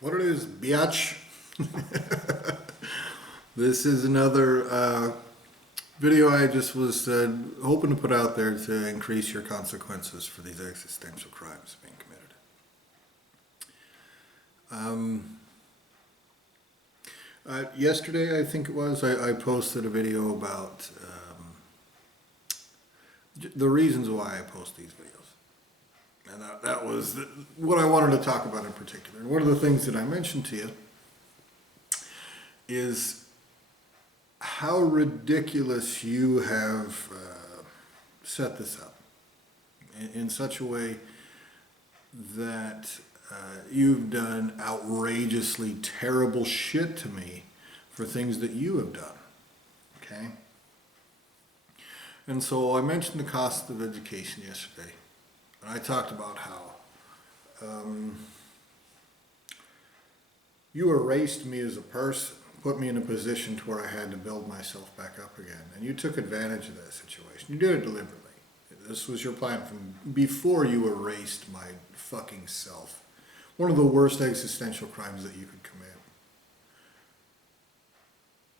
What it is, biatch. This is another video I just was hoping to put out there to increase your consequences for these existential crimes being committed. Yesterday, I think it was, I posted a video about the reasons why I post these videos. And that was what I wanted to talk about in particular. And one of the things that I mentioned to you is how ridiculous you have set this up in such a way that you've done outrageously terrible shit to me for things that you have done. Okay? And so I mentioned the cost of education yesterday. And I talked about how you erased me as a person, put me in a position to where I had to build myself back up again. And you took advantage of that situation. You did it deliberately. This was your plan from before you erased my fucking self. One of the worst existential crimes that you could commit.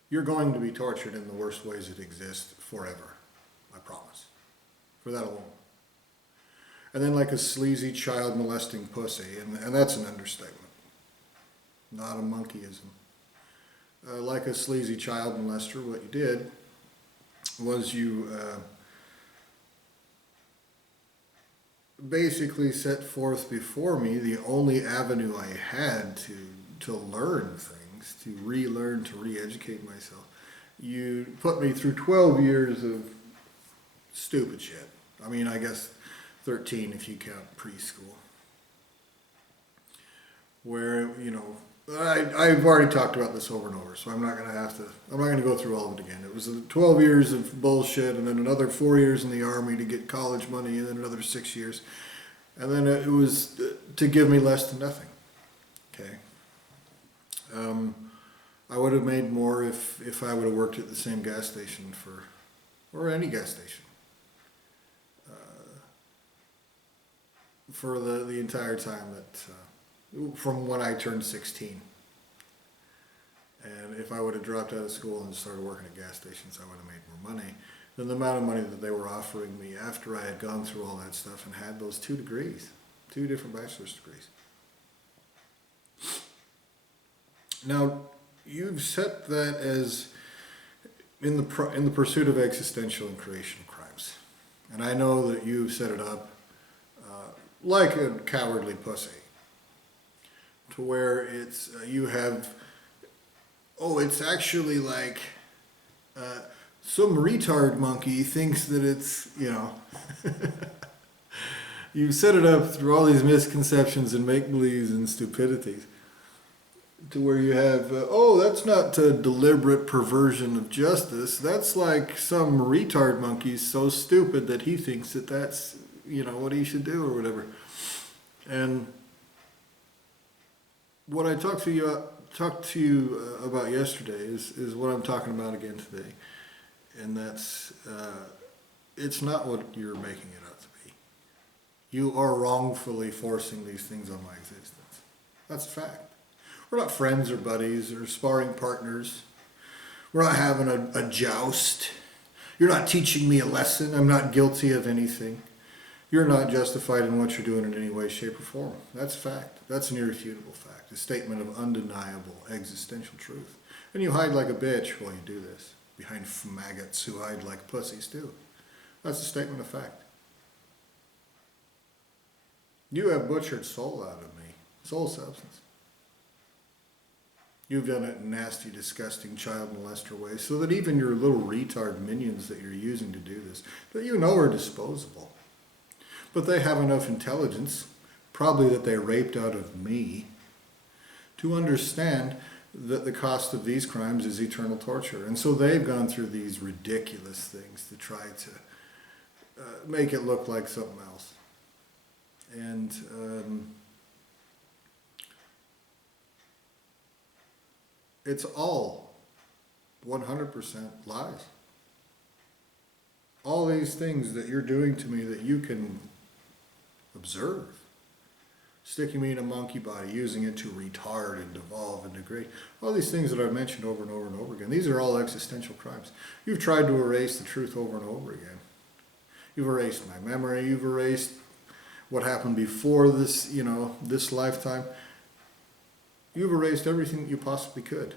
You're going to be tortured in the worst ways that exist forever. I promise. For that alone. And then like a sleazy child molesting pussy, and that's an understatement. Not a monkeyism. Like a sleazy child molester, what you did was you basically set forth before me the only avenue I had to learn things, to relearn, to re-educate myself. You put me through 12 years of stupid shit. I mean, I guess 13 if you count preschool. Where, you know, I've already talked about this over and over, so I'm not going to go through all of it again. It was 12 years of bullshit, and then another 4 years in the Army to get college money, and then another 6 years. And then it was to give me less than nothing. Okay. I would have made more if I would have worked at the same gas station or any gas station. For the entire time from when I turned 16. And if I would have dropped out of school and started working at gas stations, I would have made more money than the amount of money that they were offering me after I had gone through all that stuff and had those 2 degrees, 2 different bachelor's degrees. Now, you've set that as in the pursuit of existential and creational crimes. And I know that you've set it up like a cowardly pussy, to where it's you have, it's actually like some retard monkey thinks that it's, you set it up through all these misconceptions and make-believes and stupidities, to where you have, that's not a deliberate perversion of justice, that's like some retard monkey's so stupid that he thinks that that's what he should do or whatever. And what I talked to you about yesterday is what I'm talking about again today. And that's, it's not what you're making it out to be. You are wrongfully forcing these things on my existence. That's a fact. We're not friends or buddies or sparring partners. We're not having a joust. You're not teaching me a lesson. I'm not guilty of anything. You're not justified in what you're doing in any way, shape, or form. That's a fact. That's an irrefutable fact. A statement of undeniable existential truth. And you hide like a bitch while you do this. Behind maggots who hide like pussies too. That's a statement of fact. You have butchered soul out of me. Soul substance. You've done it in nasty, disgusting child molester ways, so that even your little retard minions that you're using to do this, that are disposable. But they have enough intelligence, probably that they raped out of me, to understand that the cost of these crimes is eternal torture. And so they've gone through these ridiculous things to try to make it look like something else. And it's all 100% lies. All these things that you're doing to me that you can observe, sticking me in a monkey body, using it to retard and devolve and degrade. All these things that I've mentioned over and over and over again, these are all existential crimes. You've tried to erase the truth over and over again. You've erased my memory, you've erased what happened before this, this lifetime. You've erased everything that you possibly could.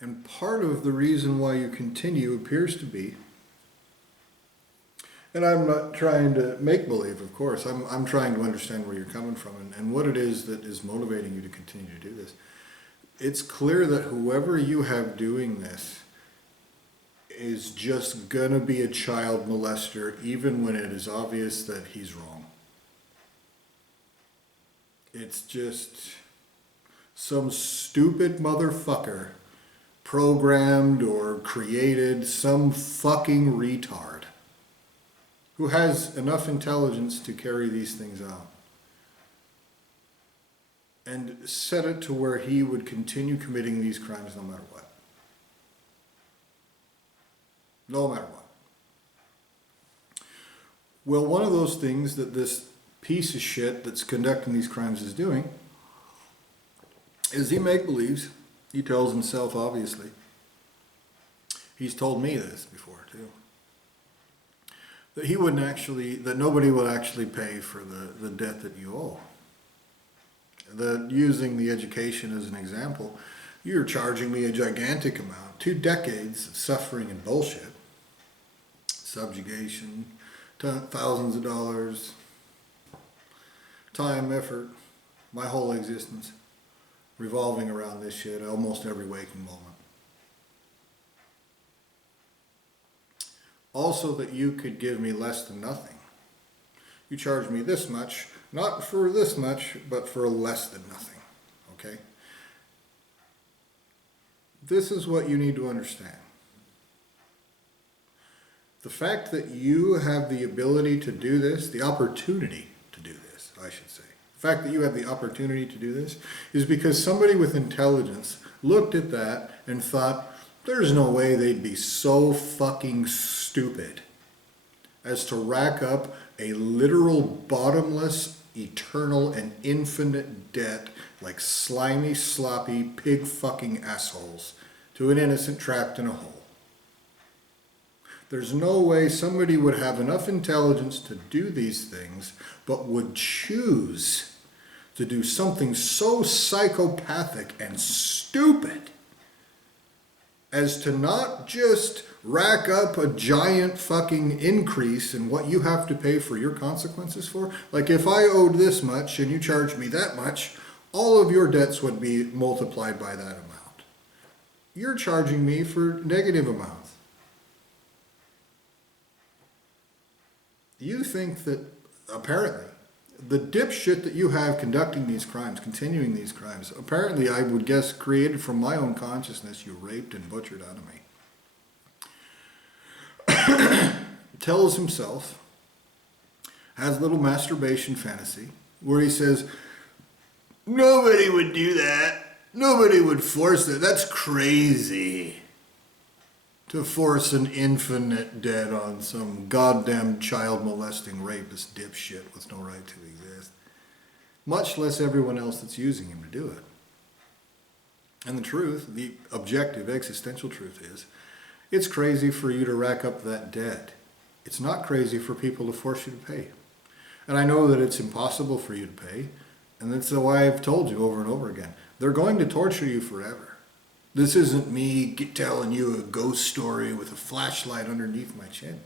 And part of the reason why you continue appears to be, and I'm not trying to make believe, of course, I'm trying to understand where you're coming from and what it is that is motivating you to continue to do this. It's clear that whoever you have doing this is just gonna be a child molester, even when it is obvious that he's wrong. It's just some stupid motherfucker programmed or created, some fucking retard who has enough intelligence to carry these things out and set it to where he would continue committing these crimes no matter what. No matter what. Well, one of those things that this piece of shit that's conducting these crimes is doing is he make-believes. He tells himself, obviously. He's told me this before, too. That he wouldn't actually, that nobody will actually pay for the debt that you owe. That using the education as an example, you're charging me a gigantic amount. 2 decades of suffering and bullshit. Subjugation, thousands of dollars, time, effort, my whole existence revolving around this shit almost every waking moment. Also that you could give me less than nothing. You charge me this much, not for this much, but for less than nothing, okay? This is what you need to understand. The fact that you have the ability to do this, the opportunity to do this, I should say. The fact that you have the opportunity to do this is because somebody with intelligence looked at that and thought, there's no way they'd be so fucking stupid as to rack up a literal bottomless, eternal, and infinite debt like slimy, sloppy, pig fucking assholes to an innocent trapped in a hole. There's no way somebody would have enough intelligence to do these things, but would choose to do something so psychopathic and stupid as to not just rack up a giant fucking increase in what you have to pay for your consequences for. Like if I owed this much and you charged me that much, all of your debts would be multiplied by that amount. You're charging me for negative amounts. You think that, apparently, the dipshit that you have conducting these crimes, continuing these crimes, apparently I would guess created from my own consciousness, you raped and butchered out of me. Tells himself, has a little masturbation fantasy, where he says, nobody would do that. Nobody would force it. That's crazy. To force an infinite debt on some goddamn child molesting rapist dipshit with no right to exist. Much less everyone else that's using him to do it. And the truth, the objective existential truth is, it's crazy for you to rack up that debt. It's not crazy for people to force you to pay. And I know that it's impossible for you to pay, and that's why I've told you over and over again. They're going to torture you forever. This isn't me telling you a ghost story with a flashlight underneath my chin.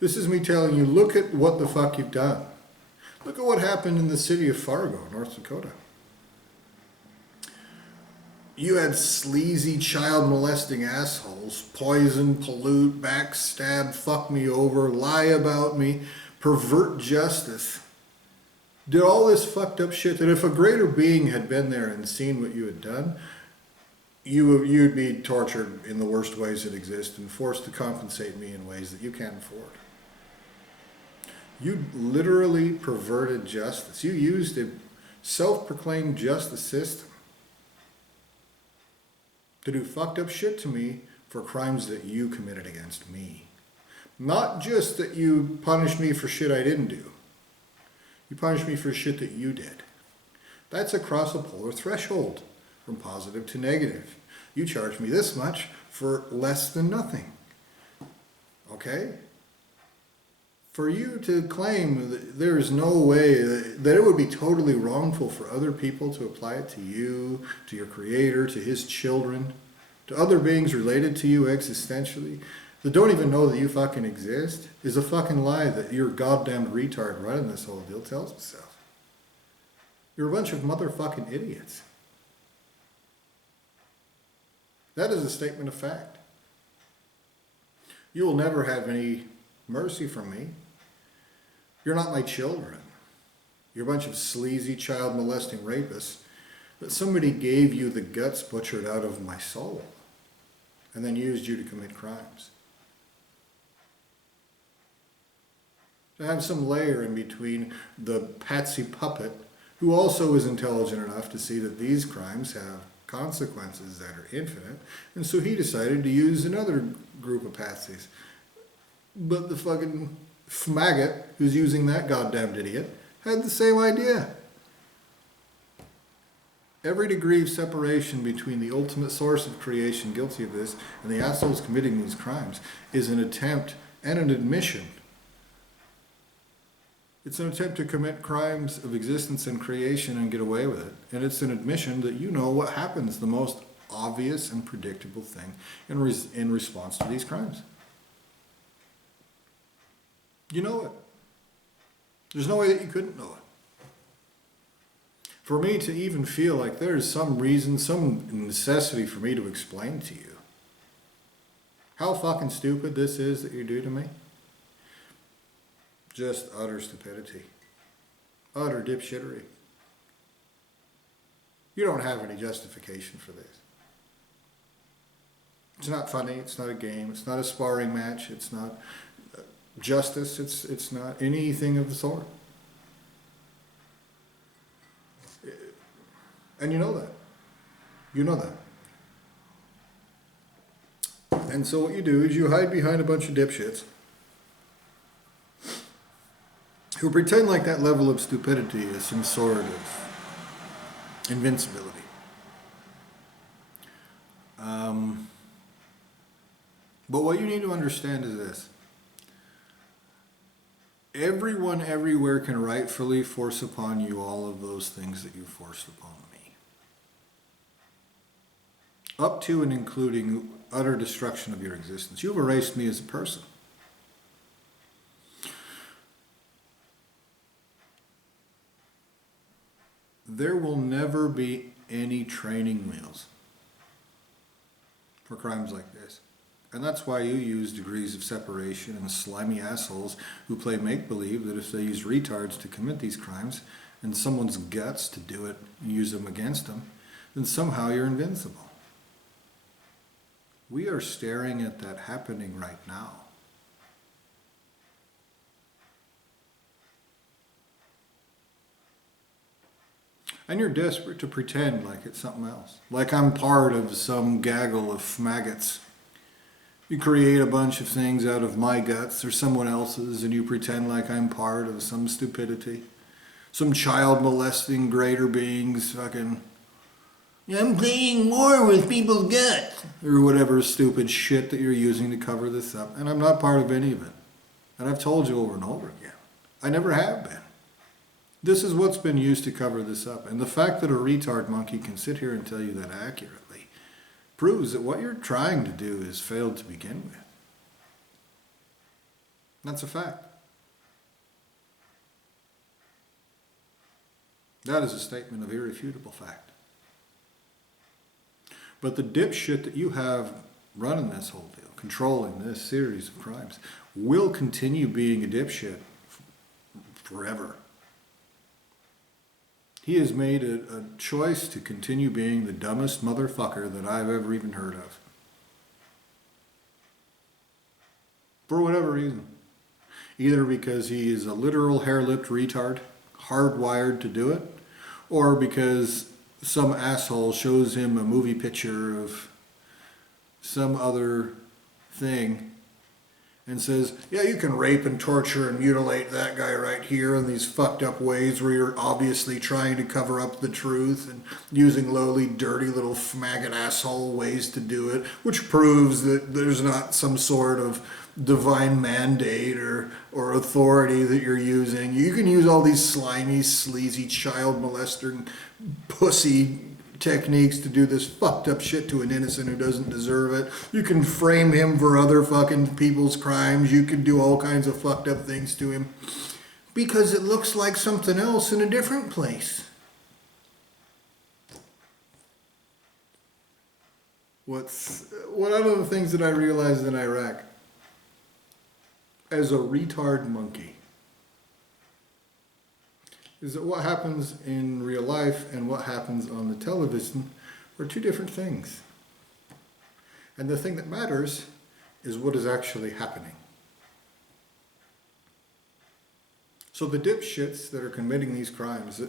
This is me telling you, look at what the fuck you've done. Look at what happened in the city of Fargo, North Dakota. You had sleazy child molesting assholes, poison, pollute, backstab, fuck me over, lie about me, pervert justice. Did all this fucked up shit that if a greater being had been there and seen what you had done, you'd be tortured in the worst ways that exist and forced to compensate me in ways that you can't afford. You literally perverted justice. You used a self-proclaimed justice system to do fucked up shit to me for crimes that you committed against me. Not just that you punished me for shit I didn't do. You punished me for shit that you did. That's across a polar threshold, from positive to negative. You charged me this much for less than nothing. Okay? For you to claim that there is no way that it would be totally wrongful for other people to apply it to you, to your creator, to his children, to other beings related to you existentially, that don't even know that you fucking exist, is a fucking lie that your goddamn retard running this whole deal tells himself. You're a bunch of motherfucking idiots. That is a statement of fact. You will never have any mercy from me. You're not my children. You're a bunch of sleazy, child-molesting rapists that somebody gave you the guts butchered out of my soul and then used you to commit crimes. To have some layer in between the patsy puppet, who also is intelligent enough to see that these crimes have consequences that are infinite, and so he decided to use another group of patsies. But the fucking fmaggot who's using that goddamned idiot had the same idea. Every degree of separation between the ultimate source of creation guilty of this and the assholes committing these crimes is an attempt and an admission. It's an attempt to commit crimes of existence and creation and get away with it. And it's an admission that you know what happens, the most obvious and predictable thing in response to these crimes. You know it. There's no way that you couldn't know it. For me to even feel like there's some reason, some necessity for me to explain to you how fucking stupid this is that you do to me, just utter stupidity. Utter dipshittery. You don't have any justification for this. It's not funny, it's not a game, it's not a sparring match, it's not justice, it's not anything of the sort. And you know that. You know that. And so what you do is you hide behind a bunch of dipshits who pretend like that level of stupidity is some sort of invincibility. But what you need to understand is this. Everyone everywhere can rightfully force upon you all of those things that you forced upon me. Up to and including utter destruction of your existence. You've erased me as a person. There will never be any training wheels for crimes like this. And that's why you use degrees of separation and slimy assholes who play make-believe that if they use retards to commit these crimes and someone's guts to do it and use them against them, then somehow you're invincible. We are staring at that happening right now. And you're desperate to pretend like it's something else. Like I'm part of some gaggle of maggots. You create a bunch of things out of my guts or someone else's, and you pretend like I'm part of some stupidity. Some child molesting greater beings fucking, I'm playing more with people's guts, or whatever stupid shit that you're using to cover this up. And I'm not part of any of it. And I've told you over and over again. I never have been. This is what's been used to cover this up. And the fact that a retard monkey can sit here and tell you that accurately proves that what you're trying to do is failed to begin with. That's a fact. That is a statement of irrefutable fact. But the dipshit that you have running this whole deal, controlling this series of crimes, will continue being a dipshit forever. He has made a choice to continue being the dumbest motherfucker that I've ever even heard of. For whatever reason. Either because he is a literal hair-lipped retard, hardwired to do it, or because some asshole shows him a movie picture of some other thing and says, yeah, you can rape and torture and mutilate that guy right here in these fucked up ways where you're obviously trying to cover up the truth and using lowly, dirty little maggot asshole ways to do it, which proves that there's not some sort of divine mandate or authority that you're using. You can use all these slimy, sleazy, child molesting, pussy techniques to do this fucked up shit to an innocent who doesn't deserve it. You can frame him for other fucking people's crimes. You can do all kinds of fucked up things to him because it looks like something else in a different place. One of the things that I realized in Iraq as a retard monkey is that what happens in real life and what happens on the television are two different things. And the thing that matters is what is actually happening. So the dipshits that are committing these crimes,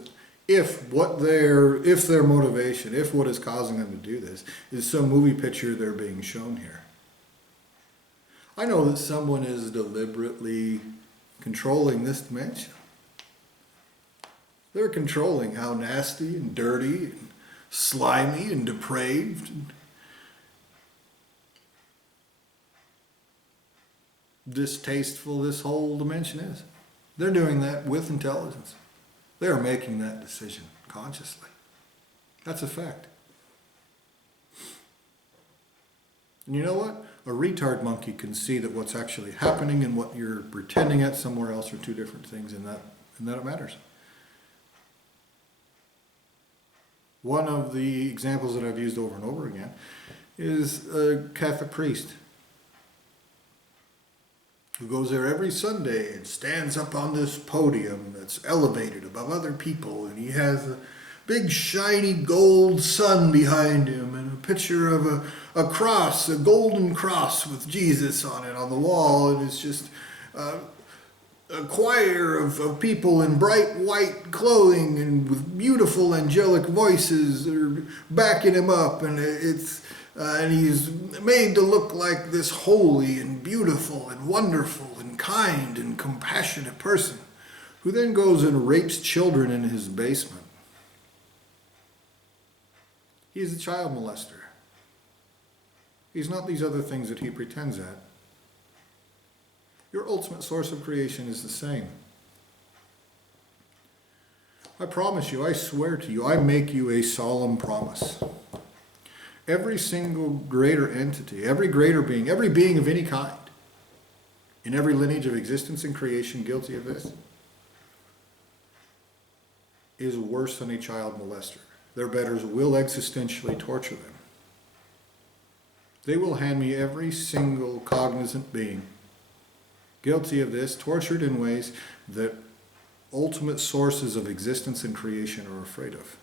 if their motivation, if what is causing them to do this is some movie picture they're being shown here. I know that someone is deliberately controlling this dimension. They're controlling how nasty and dirty and slimy and depraved and distasteful this whole dimension is. They're doing that with intelligence. They're making that decision consciously. That's a fact. And you know what? A retard monkey can see that what's actually happening and what you're pretending at somewhere else are two different things, and that it matters. One of the examples that I've used over and over again is a Catholic priest who goes there every Sunday and stands up on this podium that's elevated above other people, and he has a big shiny gold sun behind him and a picture of a cross, a golden cross with Jesus on it on the wall, and it's just a choir of people in bright white clothing and with beautiful angelic voices that are backing him up, and and he's made to look like this holy and beautiful and wonderful and kind and compassionate person who then goes and rapes children in his basement. He's a child molester. He's not these other things that he pretends at. Your ultimate source of creation is the same. I promise you, I swear to you, I make you a solemn promise. Every single greater entity, every greater being, every being of any kind, in every lineage of existence and creation guilty of this, is worse than a child molester. Their betters will existentially torture them. They will hand me every single cognizant being guilty of this, tortured in ways that ultimate sources of existence and creation are afraid of.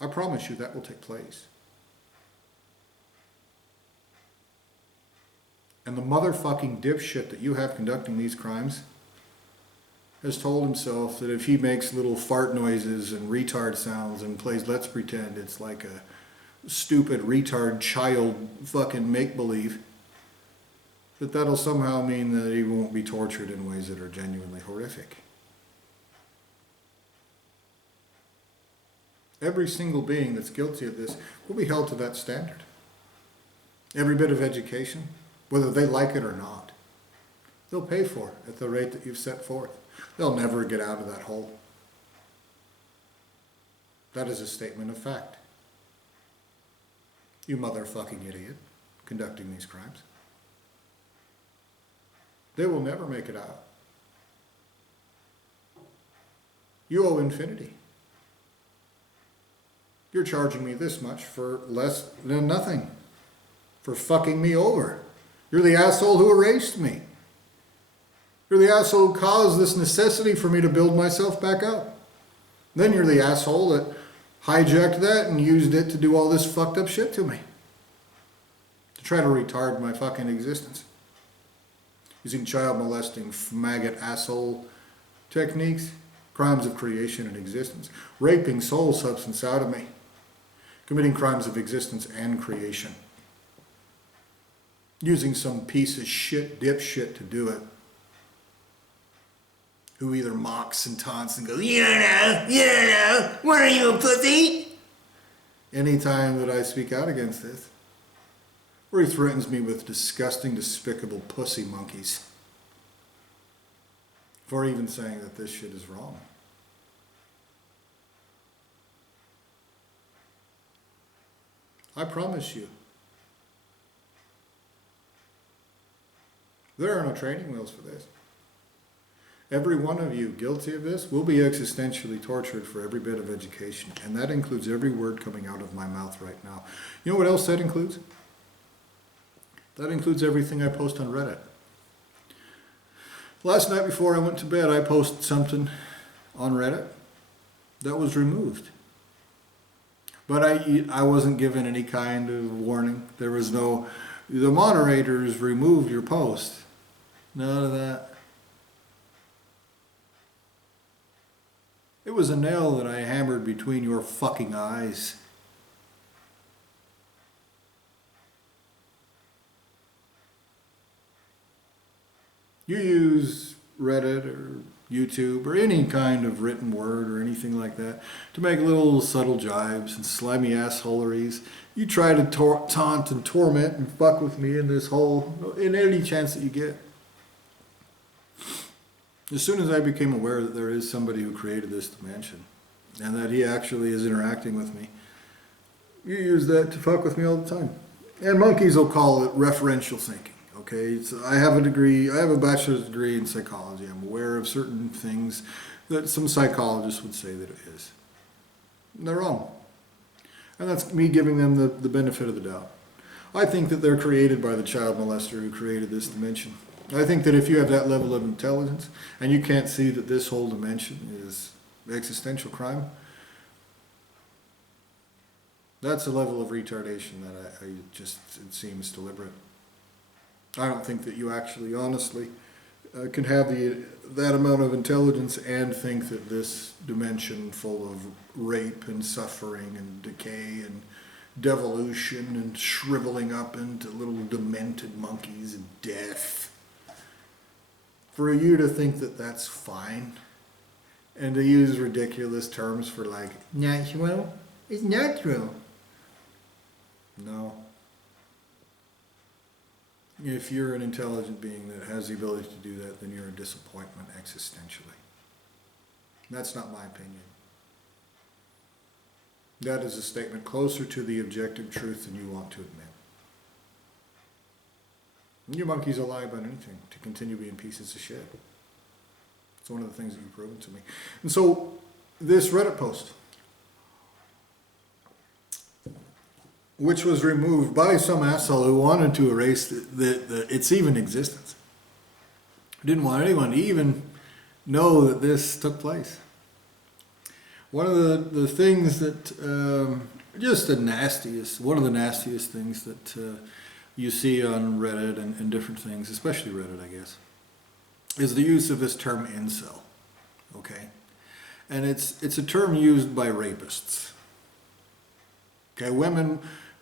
I promise you that will take place. And the motherfucking dipshit that you have conducting these crimes has told himself that if he makes little fart noises and retard sounds and plays Let's Pretend, it's like a stupid retard child fucking make-believe, that'll somehow mean that he won't be tortured in ways that are genuinely horrific. Every single being that's guilty of this will be held to that standard. Every bit of education, whether they like it or not, they'll pay for it at the rate that you've set forth. They'll never get out of that hole. That is a statement of fact. You motherfucking idiot conducting these crimes. They will never make it out. You owe infinity. You're charging me this much for less than nothing. For fucking me over. You're the asshole who erased me. You're the asshole who caused this necessity for me to build myself back up. Then you're the asshole that hijacked that and used it to do all this fucked up shit to me. To try to retard my fucking existence. Using child molesting, maggot asshole techniques, crimes of creation and existence, raping soul substance out of me, committing crimes of existence and creation, using some piece of shit, dipshit to do it, who either mocks and taunts and goes, you don't know, what are you, a pussy? Anytime that I speak out against this, or he threatens me with disgusting, despicable pussy monkeys for even saying that this shit is wrong. I promise you, there are no training wheels for this. Every one of you guilty of this will be existentially tortured for every bit of education, and that includes every word coming out of my mouth right now. You know what else that includes? That includes everything I post on Reddit. Last night before I went to bed, I posted something on Reddit that was removed. But I wasn't given any kind of warning. There was no, the moderators removed your post. None of that. It was a nail that I hammered between your fucking eyes. You use Reddit or YouTube or any kind of written word or anything like that to make little subtle jibes and slimy assholeries. You try to taunt and torment and fuck with me in this hole in any chance that you get. As soon as I became aware that there is somebody who created this dimension and that he actually is interacting with me, you use that to fuck with me all the time. And monkeys will call it referential thinking. Okay, so I have a bachelor's degree in psychology. I'm aware of certain things that some psychologists would say that it is. And they're wrong. And that's me giving them the benefit of the doubt. I think that they're created by the child molester who created this dimension. I think that if you have that level of intelligence and you can't see that this whole dimension is existential crime, that's a level of retardation that it seems deliberate. I don't think that you actually, honestly, can have that amount of intelligence and think that this dimension full of rape and suffering and decay and devolution and shriveling up into little demented monkeys and death, for you to think that that's fine and to use ridiculous terms for like, natural, it's natural. No. If you're an intelligent being that has the ability to do that, then you're a disappointment existentially. That's not my opinion. That is a statement closer to the objective truth than you want to admit. And you monkeys will lie about anything to continue being pieces of shit. It's one of the things that you've proven to me. And so, this Reddit post, which was removed by some asshole who wanted to erase its even existence. Didn't want anyone to even know that this took place. One of the things that, one of the nastiest things that you see on Reddit and different things, especially Reddit, I guess, is the use of this term incel, okay? And it's a term used by rapists. Okay, women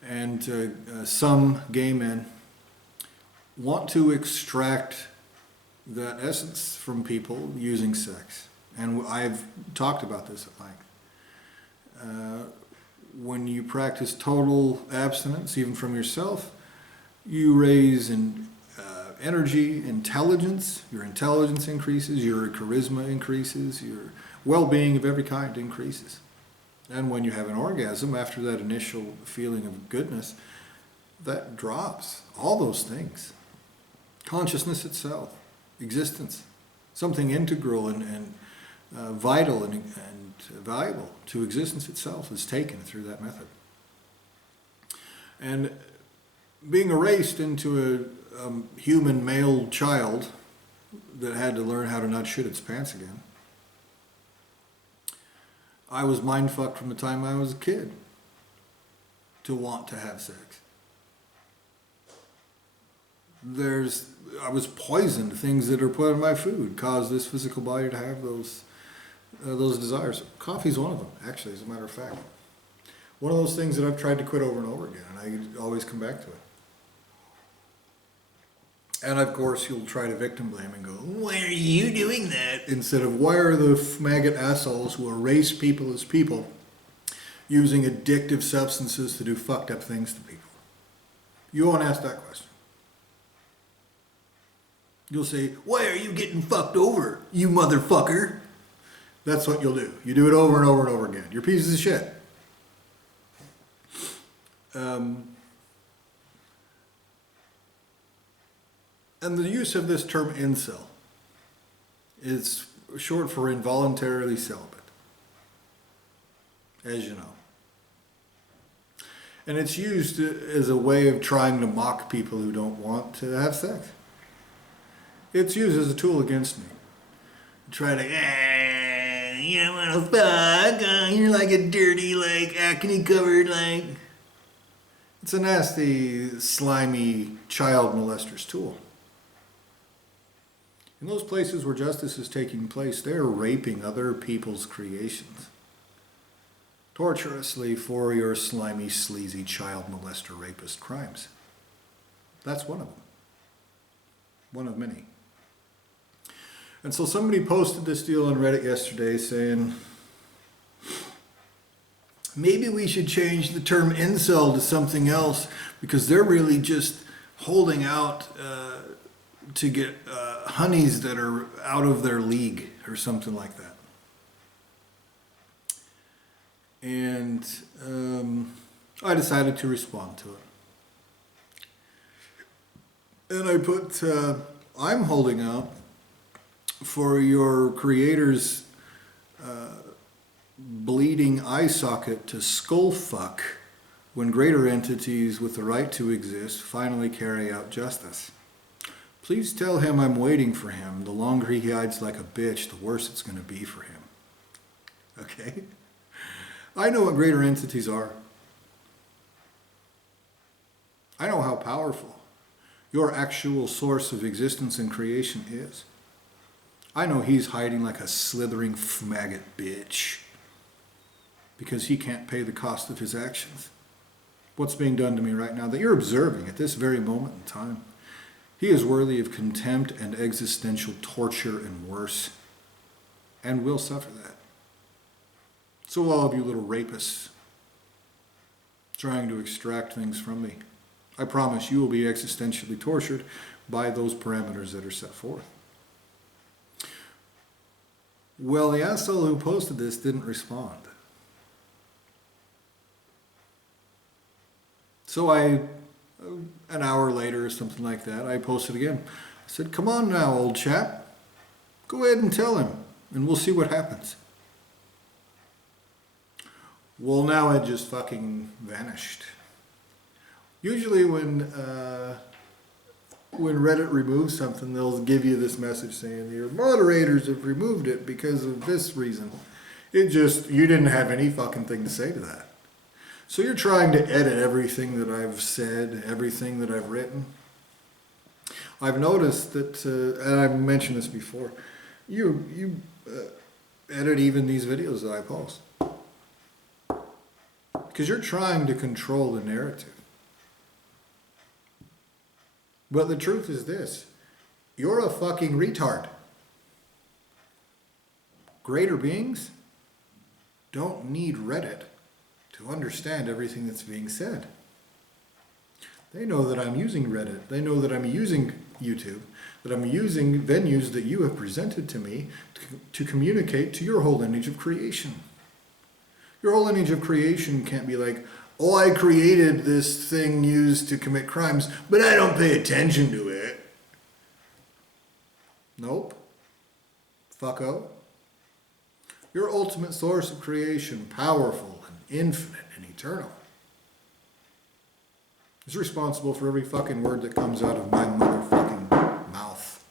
and some gay men want to extract that essence from people using sex. And I've talked about this at length. When you practice total abstinence, even from yourself, you raise in energy, intelligence, your intelligence increases, your charisma increases, your well-being of every kind increases. And when you have an orgasm, after that initial feeling of goodness, that drops. All those things. Consciousness itself, existence, something integral and vital and valuable to existence itself is taken through that method. And being erased into a human male child that had to learn how to not shit its pants again, I was mind-fucked from the time I was a kid to want to have sex. I was poisoned. Things that are put in my food cause this physical body to have those desires. Coffee's one of them, actually, as a matter of fact. One of those things that I've tried to quit over and over again, and I always come back to it. And of course, you'll try to victim blame and go, why are you doing that? Instead of, why are the maggot assholes who erase people as people using addictive substances to do fucked up things to people? You won't ask that question. You'll say, why are you getting fucked over, you motherfucker? That's what you'll do. You do it over and over and over again. You're pieces of shit. And the use of this term incel is short for involuntarily celibate, as you know. And it's used as a way of trying to mock people who don't want to have sex. It's used as a tool against me. Try to, you don't want to fuck, you're like a dirty, like, acne covered, like. It's a nasty, slimy child molester's tool. In those places where justice is taking place, they're raping other people's creations. Torturously for your slimy, sleazy child molester rapist crimes. That's one of them. One of many. And so somebody posted this deal on Reddit yesterday saying, maybe we should change the term incel to something else because they're really just holding out to get honeys that are out of their league or something like that. And I decided to respond to it. And I put, I'm holding out for your creator's bleeding eye socket to skull fuck when greater entities with the right to exist finally carry out justice. Please tell him I'm waiting for him. The longer he hides like a bitch, the worse it's going to be for him. Okay? I know what greater entities are. I know how powerful your actual source of existence and creation is. I know he's hiding like a slithering maggot bitch because he can't pay the cost of his actions. What's being done to me right now that you're observing at this very moment in time, he is worthy of contempt and existential torture and worse, and will suffer that. So all of you little rapists trying to extract things from me, I promise you will be existentially tortured by those parameters that are set forth. Well, the asshole who posted this didn't respond. So an hour later or something like that, I posted again. I said, come on now, old chap. Go ahead and tell him, and we'll see what happens. Well, now it just fucking vanished. Usually when Reddit removes something, they'll give you this message saying, your moderators have removed it because of this reason. You didn't have any fucking thing to say to that. So you're trying to edit everything that I've said, everything that I've written. I've noticed that, and I've mentioned this before, you edit even these videos that I post. Because you're trying to control the narrative. But the truth is this, you're a fucking retard. Greater beings don't need Reddit to understand everything that's being said. They know that I'm using Reddit. They know that I'm using YouTube, that I'm using venues that you have presented to me to communicate to your whole lineage of creation. Your whole lineage of creation can't be like, oh, I created this thing used to commit crimes, but I don't pay attention to it. Nope. Fucko. Your ultimate source of creation, powerful and infinite and eternal, is responsible for every fucking word that comes out of my motherfucking mouth.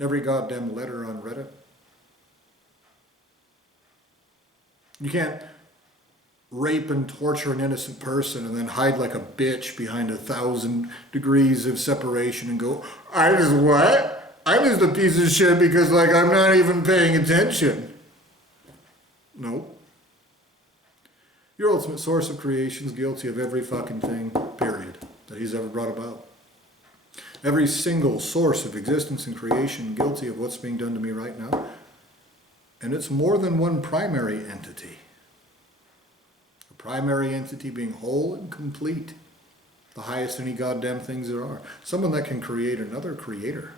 Every goddamn letter on Reddit. You can't rape and torture an innocent person and then hide like a bitch behind 1,000 degrees of separation and go, I'm just a piece of shit because like I'm not even paying attention. Nope. Your ultimate source of creation is guilty of every fucking thing, period, that he's ever brought about. Every single source of existence and creation guilty of what's being done to me right now. And it's more than one primary entity. A primary entity being whole and complete. The highest any goddamn things there are. Someone that can create another creator.